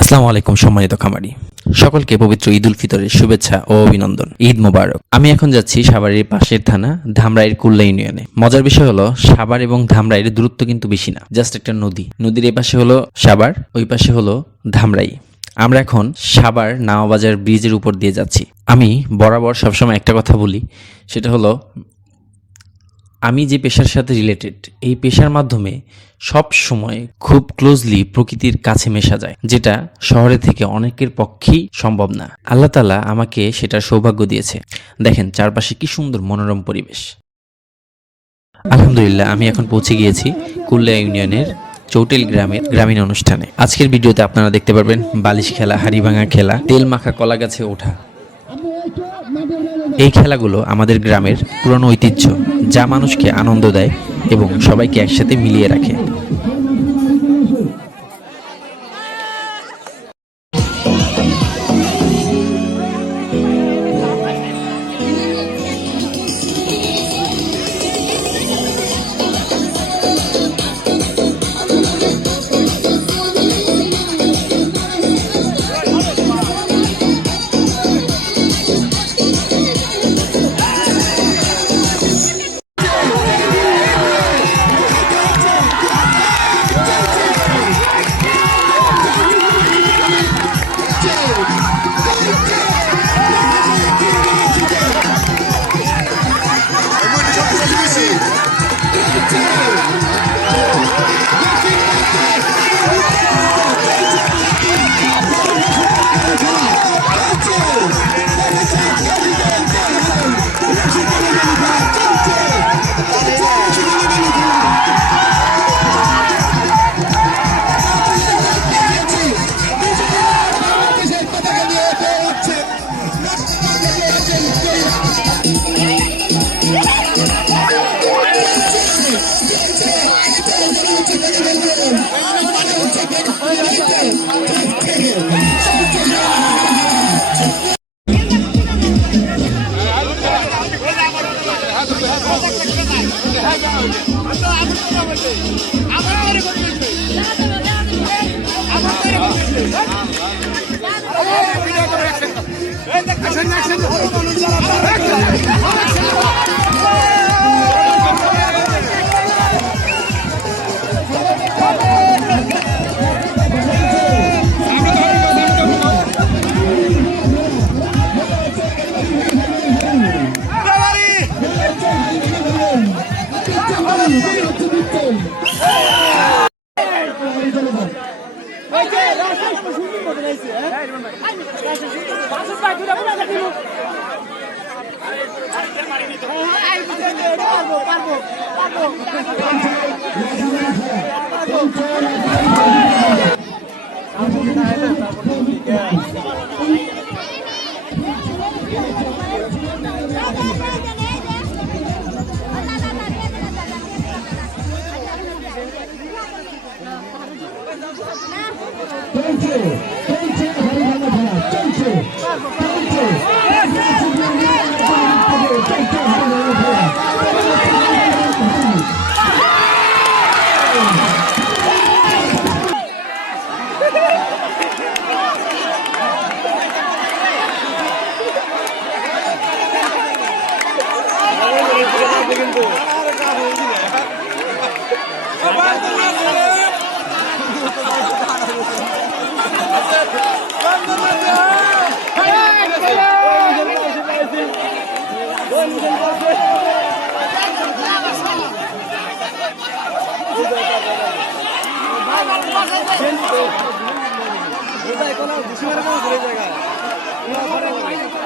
আসসালামু আলাইকুম সম্মানিত খামারি সকলকে পবিত্র ঈদ উল ফিতরের শুভেচ্ছা ও অভিনন্দন। ঈদ মোবারক। আমি এখন যাচ্ছি সাভারের পাশের থানা ধামরাইয়ের কুল্লা ইউনিয়নে। মজার বিষয় হলো সাভার এবং ধামরাইয়ের দূরত্ব কিন্তু বেশি না, জাস্ট একটা নদী। নদীর এই পাশে হলো সাভার, ওই পাশে হলো ধামরাই। আমরা এখন সাভার নাওবাজার ব্রিজের উপর দিয়ে যাচ্ছি। আমি বরাবর সবসময় একটা কথা বলি, সেটা হলো আমি যে পেশার সাথে রিলেটেড, এই পেশার মাধ্যমে সব সময় খুব ক্লোজলি প্রকৃতির কাছে মেশা যায়, যেটা শহরে থেকে অনেকের পক্ষেই সম্ভব না। আল্লাহ তাআলা আমাকে সেটার সৌভাগ্য দিয়েছে। দেখেন চারপাশে কি সুন্দর মনোরম পরিবেশ। আলহামদুলিল্লাহ, আমি এখন পৌঁছে গিয়েছি কুল্লা ইউনিয়নের চৌটেল গ্রামের গ্রামীণ অনুষ্ঠানে। আজকের ভিডিওতে আপনারা দেখতে পারবেন বালিশ খেলা, হাড়ি ভাঙা খেলা, তেল মাখা কলা গাছে ওঠা। এই খেলাগুলো আমাদের গ্রামের পুরনো ঐতিহ্য, যা মানুষকে আনন্দ দেয় এবং সবাইকে একসাথে মিলিয়ে রাখে। জায়গা